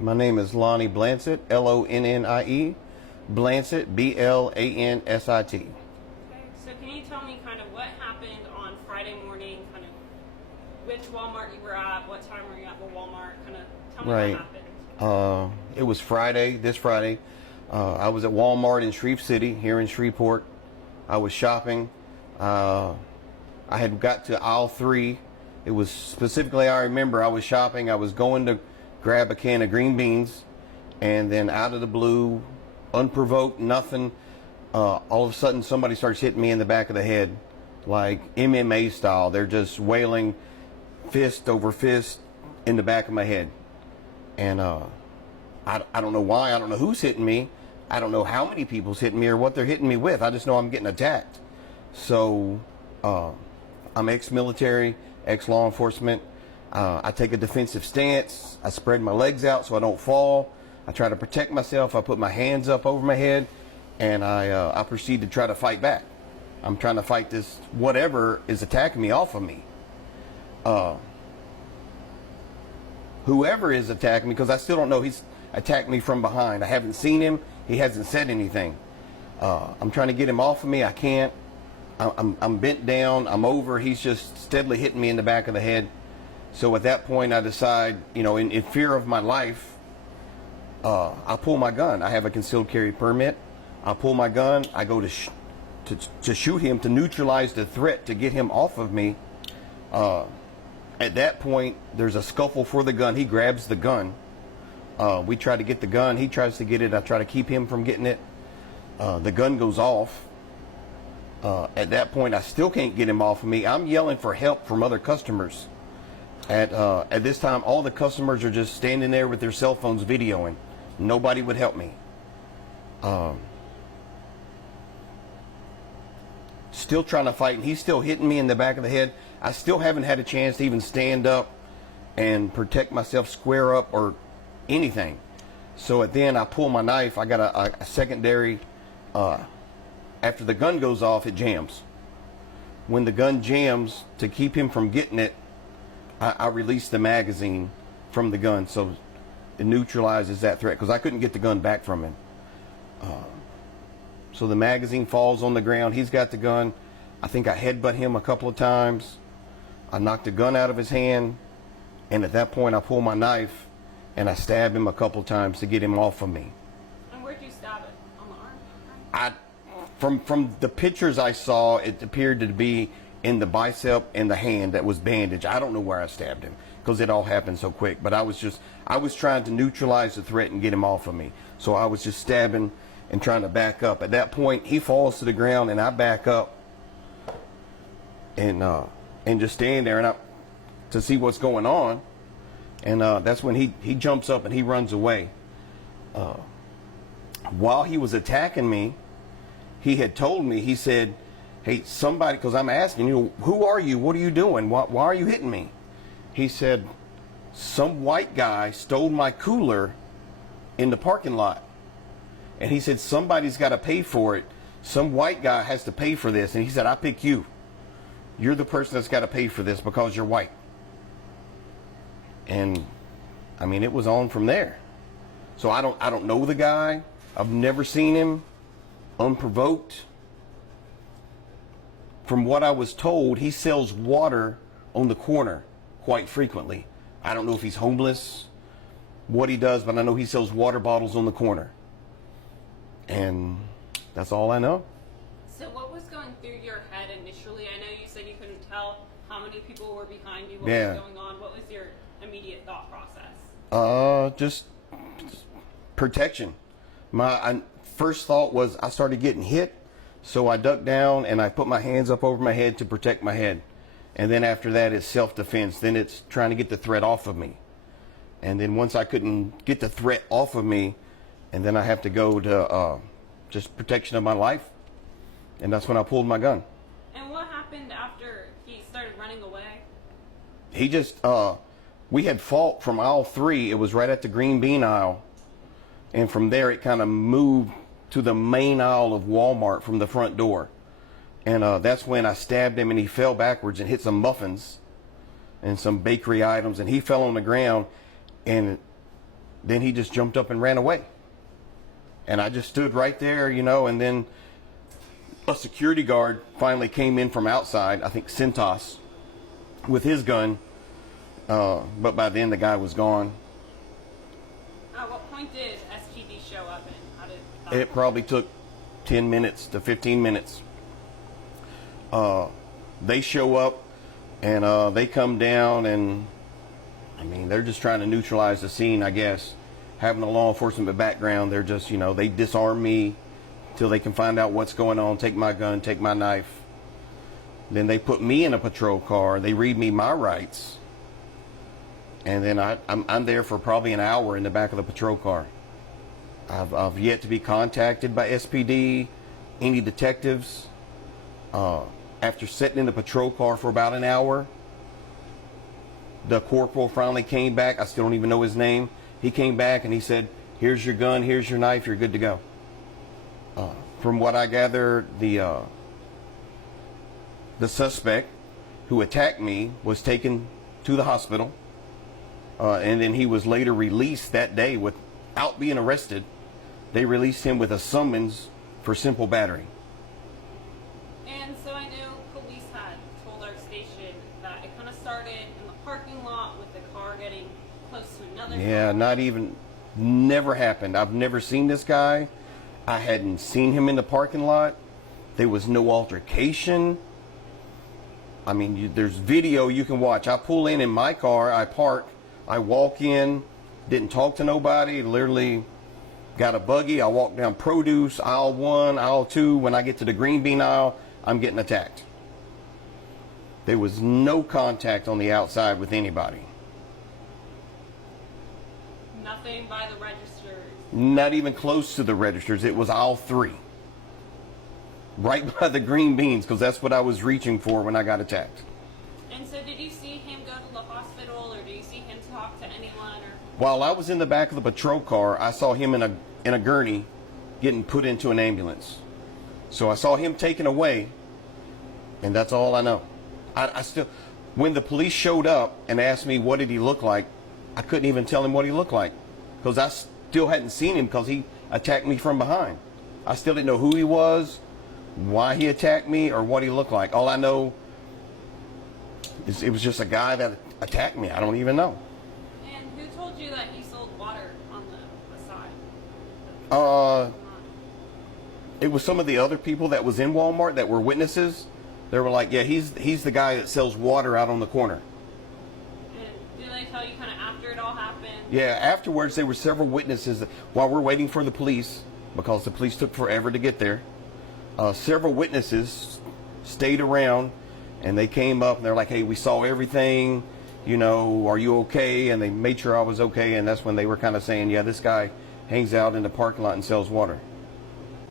My name is Lonnie Blansett, Lonnie, Blansett, Blansit. Okay, so can you tell me kind of what happened on Friday morning, kind of which Walmart you were at, what time were you at the Walmart, kind of tell me Right. what happened. It was Friday, this Friday. I was at Walmart in Shreve City, here in Shreveport. I was shopping. I had got to aisle 3. It was specifically, I remember I was shopping. I was going to grab a can of green beans, and then out of the blue, unprovoked, nothing, all of a sudden somebody starts hitting me in the back of the head, like MMA style. They're just wailing fist over fist in the back of my head. And I don't know why. I don't know who's hitting me. I don't know how many people's hitting me or what they're hitting me with. I just know I'm getting attacked. So I'm ex-military, ex-law enforcement. I take a defensive stance. I spread my legs out so I don't fall. I try to protect myself. I put my hands up over my head, and I proceed to try to fight back. I'm trying to fight this whatever is attacking me off of me. Whoever is attacking me, because I still don't know, he's attacked me from behind. I haven't seen him. He hasn't said anything. I'm trying to get him off of me. I can't. I'm bent down. I'm over. He's just steadily hitting me in the back of the head. So at that point, I decide, in fear of my life, I pull my gun. I have a concealed carry permit. I pull my gun. I go to shoot him, to neutralize the threat, to get him off of me. At that point, there's a scuffle for the gun. He grabs the gun. We try to get the gun. He tries to get it. I try to keep him from getting it. The gun goes off. At that point, I still can't get him off of me. I'm yelling for help from other customers. At this time, all the customers are just standing there with their cell phones videoing. Nobody would help me. Still trying to fight, and he's still hitting me in the back of the head. I still haven't had a chance to even stand up and protect myself, square up, or anything. So at the end, I pull my knife. I got a secondary. After the gun goes off, it jams. When the gun jams, to keep him from getting it, I release the magazine from the gun, so it neutralizes that threat, because I couldn't get the gun back from him. So the magazine falls on the ground. He's got the gun. I think I headbutt him a couple of times. I knocked the gun out of his hand, and at that point I pull my knife and I stab him a couple of times to get him off of me. And where'd you stab it? On the arm? From the pictures I saw, it appeared to be in the bicep and the hand that was bandaged. I don't know where I stabbed him, because it all happened so quick. But I was trying to neutralize the threat and get him off of me. So I was just stabbing and trying to back up. At that point, he falls to the ground, and I back up and just stand there to see what's going on. And that's when he jumps up and he runs away. While he was attacking me, he had told me, he said, "Hey, somebody," because I'm asking, "Who are you? What are you doing? Why are you hitting me?" He said, "Some white guy stole my cooler in the parking lot." And he said, "Somebody's got to pay for it. Some white guy has to pay for this." And he said, "I pick you. You're the person that's got to pay for this because you're white." And I mean, it was on from there. So I don't know the guy. I've never seen him. Unprovoked. From what I was told, he sells water on the corner quite frequently. I don't know if he's homeless, what he does, but I know he sells water bottles on the corner. And that's all I know. So what was going through your head initially? I know you said you couldn't tell how many people were behind you, what was going on. What was your immediate thought process? Just protection. My first thought was I started getting hit, so I ducked down and I put my hands up over my head to protect my head. And then after that, it's self-defense. Then it's trying to get the threat off of me. And then once I couldn't get the threat off of me, and then I have to go to just protection of my life. And that's when I pulled my gun. And what happened after he started running away? He just, we had fought from aisle 3. It was right at the green bean aisle. And from there, it kind of moved to the main aisle of Walmart from the front door. And that's when I stabbed him, and he fell backwards and hit some muffins and some bakery items, and he fell on the ground. And then he just jumped up and ran away. And I just stood right there, you know, and then a security guard finally came in from outside, I think Centos, with his gun. But by then the guy was gone. At what point did SPD show up, and how did that It probably took 10 minutes to 15 minutes. They show up and they come down, and I mean, they're just trying to neutralize the scene, I guess. Having a law enforcement background, they're just, you know, they disarm me till they can find out what's going on, take my gun, take my knife. Then they put me in a patrol car. They read me my rights. And then I'm there for probably an hour in the back of the patrol car. I've yet to be contacted by SPD, any detectives. After sitting in the patrol car for about an hour, the corporal finally came back. I still don't even know his name. He came back and he said, "Here's your gun, here's your knife, you're good to go." From what I gather, the suspect who attacked me was taken to the hospital, and then he was later released that day without being arrested. They released him with a summons for simple battery. And so I know police had told our station that it kind of started in the parking lot with the car getting close to another Yeah, car. never happened. I've never seen this guy. I hadn't seen him in the parking lot. There was no altercation. I mean, there's video you can watch. I pull in my car, I park, I walk in, didn't talk to nobody, literally got a buggy. I walk down produce, aisle 1, aisle 2. When I get to the green bean aisle, I'm getting attacked. There was no contact on the outside with anybody. Nothing by the registers. Not even close to the registers. It was aisle 3. Right by the green beans, because that's what I was reaching for when I got attacked. And so did you see him go to the hospital, or do you see him talk to anyone? Or While I was in the back of the patrol car, I saw him in a gurney getting put into an ambulance. So I saw him taken away, and that's all I know. I still, when the police showed up and asked me what did he look like, I couldn't even tell him what he looked like, because I still hadn't seen him, because he attacked me from behind. I still didn't know who he was, why he attacked me, or what he looked like. All I know is it was just a guy that attacked me. I don't even know. And who told you that he sold water on the side? It was some of the other people that was in Walmart that were witnesses. They were like, yeah, he's the guy that sells water out on the corner. And did they tell you kind of after it all happened? Yeah, afterwards there were several witnesses while we're waiting for the police, because the police took forever to get there. Several witnesses stayed around, and they came up and they're like, hey, we saw everything, you know, are you okay? And they made sure I was okay, and that's when they were kind of saying, yeah, this guy hangs out in the parking lot and sells water.